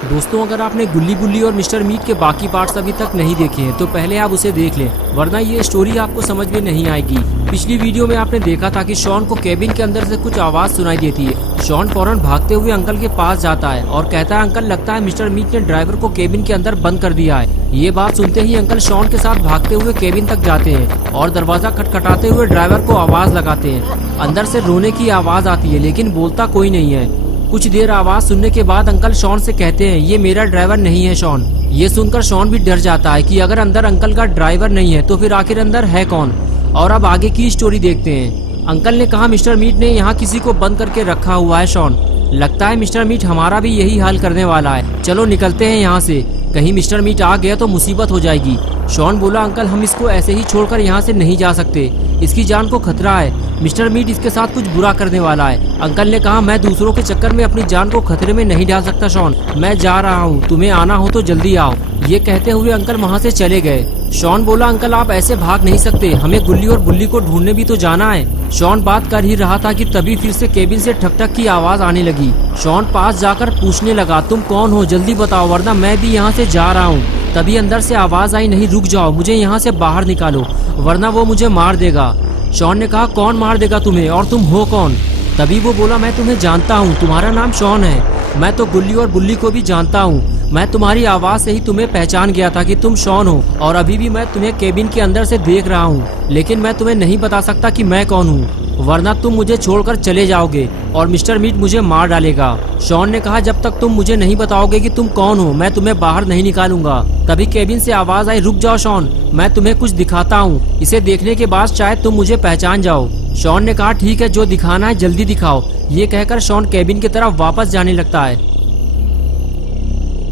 दोस्तों, अगर आपने गुल्ली बुल्ली और मिस्टर मीट के बाकी पार्ट्स अभी तक नहीं देखे हैं तो पहले आप उसे देख लें, वरना ये स्टोरी आपको समझ में नहीं आएगी। पिछली वीडियो में आपने देखा था कि शॉन को केबिन के अंदर से कुछ आवाज सुनाई देती है। शॉन फौरन भागते हुए अंकल के पास जाता है और कहता है, अंकल लगता है मिस्टर मीट ने ड्राइवर को केबिन के अंदर बंद कर दिया है। ये बात सुनते ही अंकल शॉन के साथ भागते हुए केबिन तक जाते हैं और दरवाजा खटखटाते हुए ड्राइवर को आवाज लगाते हैं। अंदर से रोने की आवाज आती है लेकिन बोलता कोई नहीं है। कुछ देर आवाज सुनने के बाद अंकल शॉन से कहते हैं, ये मेरा ड्राइवर नहीं है शॉन। ये सुनकर शॉन भी डर जाता है कि अगर अंदर अंकल का ड्राइवर नहीं है तो फिर आखिर अंदर है कौन। और अब आगे की स्टोरी देखते हैं। अंकल ने कहा, मिस्टर मीट ने यहाँ किसी को बंद करके रखा हुआ है शॉन। लगता है मिस्टर मीट हमारा भी यही हाल करने वाला है। चलो निकलते हैं यहाँ से, कहीं मिस्टर मीट आ गया तो मुसीबत हो जाएगी। शॉन बोला, अंकल हम इसको ऐसे ही छोड़कर यहाँ से नहीं जा सकते, इसकी जान को खतरा है। मिस्टर मीट इसके साथ कुछ बुरा करने वाला है। अंकल ने कहा, मैं दूसरों के चक्कर में अपनी जान को खतरे में नहीं डाल सकता शॉन, मैं जा रहा हूँ, तुम्हें आना हो तो जल्दी आओ। ये कहते हुए अंकल वहाँ से चले गए। शॉन बोला, अंकल आप ऐसे भाग नहीं सकते, हमें गुल्ली और बुल्ली को ढूंढने भी तो जाना है। शॉन बात कर ही रहा था कि तभी फिर से केबिन से ठक ठक की आवाज आने लगी। शॉन पास जाकर पूछने लगा, तुम कौन हो, जल्दी बताओ वरना मैं भी यहाँ से जा रहा हूँ। तभी अंदर से आवाज आई, नहीं रुक जाओ, मुझे यहाँ से बाहर निकालो वरना वो मुझे मार देगा। शॉन ने कहा, कौन मार देगा तुम्हें और तुम हो कौन? तभी वो बोला, मैं तुम्हें जानता हूँ, तुम्हारा नाम शॉन है। मैं तो गुल्ली और बुल्ली को भी जानता हूँ। मैं तुम्हारी आवाज से ही तुम्हें पहचान गया था कि तुम शॉन हो और अभी भी मैं तुम्हें केबिन के अंदर से देख रहा हूँ, लेकिन मैं तुम्हें नहीं बता सकता कि मैं कौन हूँ, वरना तुम मुझे छोड़कर चले जाओगे और मिस्टर मीट मुझे मार डालेगा। शॉन ने कहा, जब तक तुम मुझे नहीं बताओगे कि तुम कौन हो मैं तुम्हें बाहर नहीं निकालूंगा। तभी केबिन से आवाज आई, रुक जाओ शॉन, मैं तुम्हें कुछ दिखाता हूँ, इसे देखने के बाद शायद तुम मुझे पहचान जाओ। शॉन ने कहा, ठीक है, जो दिखाना है जल्दी दिखाओ। ये कहकर शॉन केबिन की तरफ वापस जाने लगता है।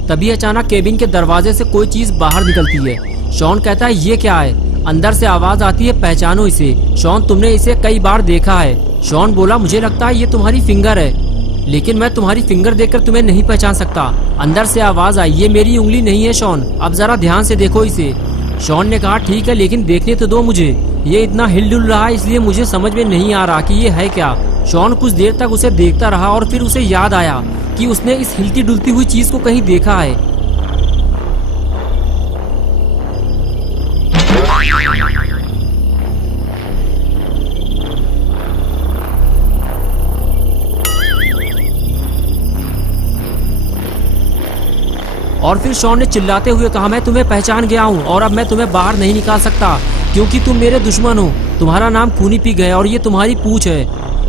तभी अचानक केबिन के दरवाजे से कोई चीज बाहर निकलती है। शॉन कहता है, ये क्या है? अंदर से आवाज आती है, पहचानो इसे। शॉन, तुमने इसे कई बार देखा है। शॉन बोला, मुझे लगता है ये तुम्हारी फिंगर है, लेकिन मैं तुम्हारी फिंगर देखकर तुम्हें नहीं पहचान सकता। अंदर से आवाज आई, ये मेरी उंगली नहीं है शॉन, अब जरा ध्यान से देखो इसे। शॉन ने कहा, ठीक है, लेकिन देखने तो दो मुझे, ये इतना हिल डुल रहा है इसलिए मुझे समझ में नहीं आ रहा कि ये है क्या। शॉन कुछ देर तक उसे देखता रहा और फिर उसे याद आया कि उसने इस हिलती डुलती हुई चीज को कहीं देखा है। और फिर शॉन ने चिल्लाते हुए कहा, मैं तुम्हें पहचान गया हूँ और अब मैं तुम्हें बाहर नहीं निकाल सकता क्योंकि तुम मेरे दुश्मन हो। तुम्हारा नाम खूनी पिग है और ये तुम्हारी पूंछ है।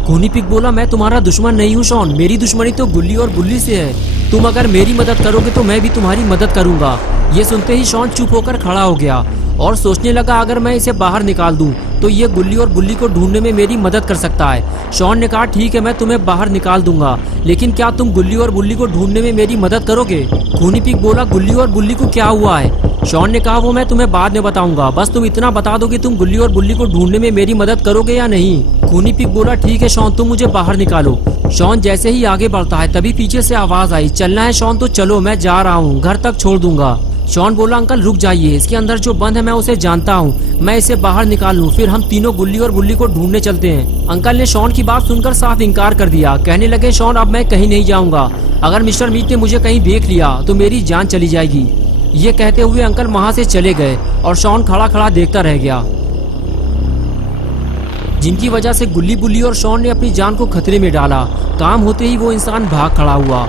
खूनी पिग बोला, मैं तुम्हारा दुश्मन नहीं हूँ शॉन, मेरी दुश्मनी तो गुल्ली और बुल्ली से है। तुम अगर मेरी मदद करोगे तो मैं भी तुम्हारी मदद करूंगा। ये सुनते ही शॉन चुप होकर खड़ा हो गया और सोचने लगा, अगर मैं इसे बाहर निकाल दूं तो ये गुल्ली और बुल्ली को ढूंढने में मेरी मदद कर सकता है। शॉन ने कहा, ठीक है, मैं तुम्हें बाहर निकाल दूंगा, लेकिन क्या तुम गुल्ली और बुल्ली को ढूंढने में मेरी मदद करोगे? खूनी पिग बोला, गुल्ली और बुल्ली को क्या हुआ है? शॉन ने कहा, वो मैं तुम्हें बाद में बताऊंगा, बस तुम इतना बता दो कि तुम गुल्ली और बुल्ली को ढूंढने में मेरी मदद करोगे या नहीं। खूनी पिग बोला, ठीक है शॉन, तुम मुझे बाहर निकालो। शॉन जैसे ही आगे बढ़ता है तभी पीछे से आवाज आई, चलना है शॉन तो चलो, मैं जा रहा हूँ, घर तक छोड़ दूंगा। शॉन बोला, अंकल रुक जाइए, इसके अंदर जो बंद है मैं उसे जानता हूँ, मैं इसे बाहर निकाल लूँ, फिर हम तीनों गुल्ली और बुल्ली को ढूंढने चलते हैं। अंकल ने शॉन की बात सुनकर साफ इनकार कर दिया, कहने लगे, शॉन अब मैं कहीं नहीं जाऊंगा, अगर मिस्टर मीट ने मुझे कहीं देख लिया तो मेरी जान चली जाएगी। ये कहते हुए अंकल वहाँ से चले गए और शॉन खड़ा खड़ा देखता रह गया, जिनकी वजह से गुल्ली बुल्ली और शॉन ने अपनी जान को खतरे में डाला। काम होते ही वो इंसान भाग खड़ा हुआ।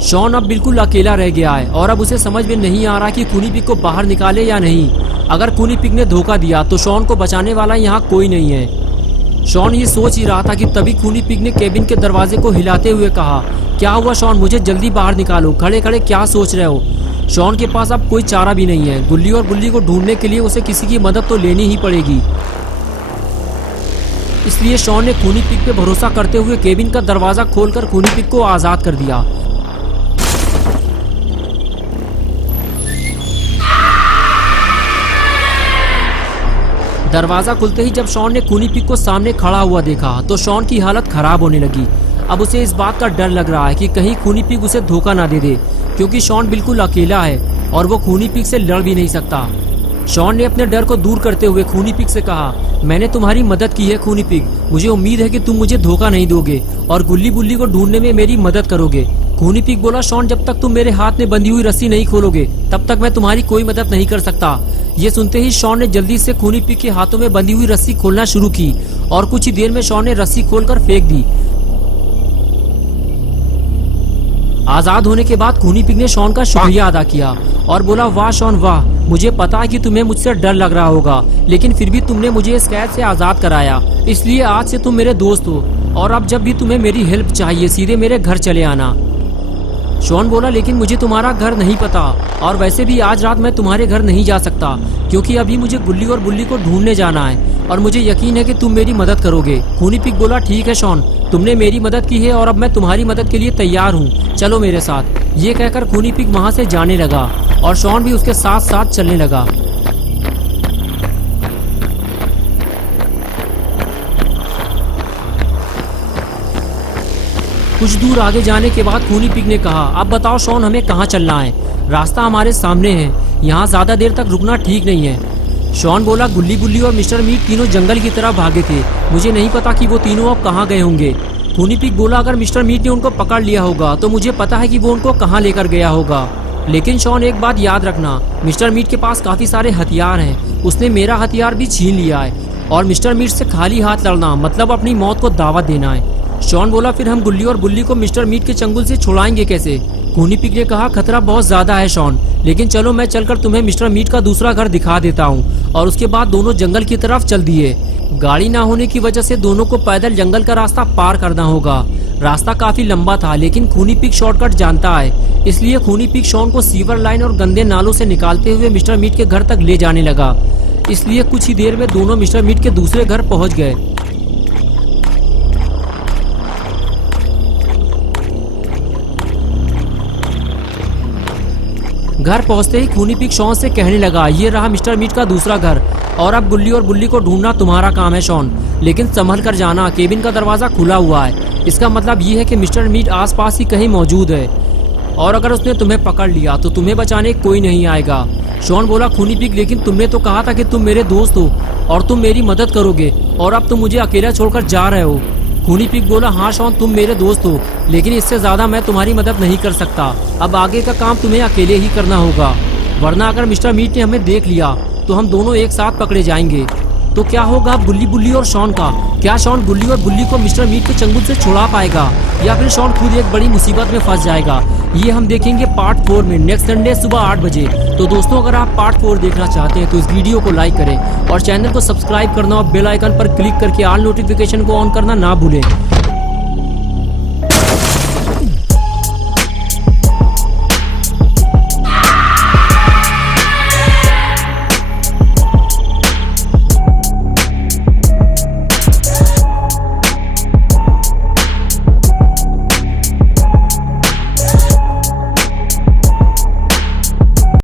शॉन अब बिल्कुल अकेला रह गया है और अब उसे समझ में नहीं आ रहा कि खूनी पिग को बाहर निकाले या नहीं। अगर खूनी पिग ने धोखा दिया तो शॉन को बचाने वाला यहाँ कोई नहीं है। शॉन ये सोच ही रहा था कि तभी खूनी पिग ने केबिन के दरवाजे को हिलाते हुए कहा, क्या हुआ शॉन, मुझे जल्दी बाहर निकालो, खड़े खड़े क्या सोच रहे हो? शॉन के पास अब कोई चारा भी नहीं है। गुल्ली और बुल्ली को ढूंढने के लिए उसे किसी की मदद तो लेनी ही पड़ेगी। इसलिए शॉन ने खूनी पिग पे भरोसा करते हुए केबिन का दरवाजा खोलकर खूनी पिग को आजाद कर दिया। दरवाजा खुलते ही जब शॉन ने खूनी पिग को सामने खड़ा हुआ देखा तो शॉन की हालत खराब होने लगी। अब उसे इस बात का डर लग रहा है कि कहीं खूनी पिग उसे धोखा ना दे दे, क्योंकि शॉन बिल्कुल अकेला है और वो खूनी पिग से लड़ भी नहीं सकता। शॉन ने अपने डर को दूर करते हुए खूनी पिग से कहा, मैंने तुम्हारी मदद की है खूनी पिग, मुझे उम्मीद है कि तुम मुझे धोखा नहीं दोगे और गुल्ली बुल्ली को ढूंढने में मेरी मदद करोगे। खूनी पिग बोला, शॉन जब तक तुम मेरे हाथ में बंधी हुई रस्सी नहीं खोलोगे तब तक मैं तुम्हारी कोई मदद नहीं कर सकता। ये सुनते ही शॉन ने जल्दी से खूनी पिग के हाथों में बंधी हुई रस्सी खोलना शुरू की और कुछ ही देर में शॉन ने रस्सी खोलकर फेंक दी। आजाद होने के बाद खूनी पिग ने शॉन का शुक्रिया अदा किया और बोला, वाह शॉन वाह, मुझे पता है कि तुम्हें मुझसे डर लग रहा होगा, लेकिन फिर भी तुमने मुझे इस कैद से आजाद कराया, इसलिए आज से तुम मेरे दोस्त हो और अब जब भी तुम्हें मेरी हेल्प चाहिए सीधे मेरे घर चले आना। शॉन बोला, लेकिन मुझे तुम्हारा घर नहीं पता और वैसे भी आज रात मैं तुम्हारे घर नहीं जा सकता क्योंकि अभी मुझे गुल्ली और बुल्ली को ढूंढने जाना है और मुझे यकीन है कि तुम मेरी मदद करोगे। खूनी पिग बोला, ठीक है शॉन, तुमने मेरी मदद की है और अब मैं तुम्हारी मदद के लिए तैयार हूँ, चलो मेरे साथ। ये कहकर खूनी पिग वहाँ से जाने लगा और शॉन भी उसके साथ साथ चलने लगा। कुछ दूर आगे जाने के बाद खूनी पिग ने कहा, अब बताओ शॉन, हमें कहाँ चलना है? रास्ता हमारे सामने है, यहाँ ज्यादा देर तक रुकना ठीक नहीं है। शॉन बोला, गुल्ली बुल्ली और मिस्टर मीट तीनों जंगल की तरफ भागे थे, मुझे नहीं पता कि वो तीनों अब कहाँ गए होंगे। खूनी पिग बोला, अगर मिस्टर मीट ने उनको पकड़ लिया होगा तो मुझे पता है कि वो उनको कहाँ लेकर गया होगा। लेकिन शॉन एक बात याद रखना, मिस्टर मीट के पास काफी सारे हथियार हैं, उसने मेरा हथियार भी छीन लिया है और मिस्टर मीट से खाली हाथ लड़ना मतलब अपनी मौत को दावत देना है। शॉन बोला, फिर हम गुल्ली और बुल्ली को मिस्टर मीट के चंगुल से छुड़ाएंगे कैसे? खूनी पिग ने कहा, खतरा बहुत ज्यादा है शॉन, लेकिन चलो मैं चलकर तुम्हें मिस्टर मीट का दूसरा घर दिखा देता हूँ। और उसके बाद दोनों जंगल की तरफ चल दिए। गाड़ी ना होने की वजह से दोनों को पैदल जंगल का रास्ता पार करना होगा। रास्ता काफी लंबा था लेकिन खूनी पिग शॉर्टकट जानता है, इसलिए खूनी पिग शॉन को सीवर लाइन और गंदे नालों से निकालते हुए मिस्टर मीट के घर तक ले जाने लगा। इसलिए कुछ ही देर में दोनों मिस्टर मीट के दूसरे घर पहुंच गए। घर पहुंचते ही खूनी पिग शॉन से कहने लगा, ये रहा मिस्टर मीट का दूसरा घर और अब गुल्ली और बुल्ली को ढूंढना तुम्हारा काम है शॉन, लेकिन संभल कर जाना, केबिन का दरवाजा खुला हुआ है। इसका मतलब ये है कि मिस्टर मीट आसपास ही कहीं मौजूद है और अगर उसने तुम्हें पकड़ लिया तो तुम्हें बचाने कोई नहीं आएगा। शॉन बोला, खूनी पिग, लेकिन तुमने तो कहा था कि तुम मेरे दोस्त हो और तुम मेरी मदद करोगे और अब तुम मुझे अकेला छोड़कर जा रहे हो। खूनी पिग बोला, हाँ शॉन, तुम मेरे दोस्त हो, लेकिन इससे ज्यादा मैं तुम्हारी मदद नहीं कर सकता। अब आगे का काम तुम्हें अकेले ही करना होगा, वरना अगर मिस्टर मीट ने हमें देख लिया तो हम दोनों एक साथ पकड़े जाएंगे। तो क्या होगा गुल्ली बुल्ली और शॉन का? क्या शॉन गुल्ली और बुल्ली को मिस्टर मीट के चंगुल से छुड़ा पाएगा या फिर शॉन खुद एक बड़ी मुसीबत में फंस जाएगा? ये हम देखेंगे पार्ट 4 में नेक्स्ट संडे सुबह 8 बजे। तो दोस्तों, अगर आप पार्ट 4 देखना चाहते हैं तो इस वीडियो को लाइक करें और चैनल को सब्सक्राइब करना और बेल आइकन पर क्लिक करके ऑल नोटिफिकेशन को ऑन करना ना भूलें।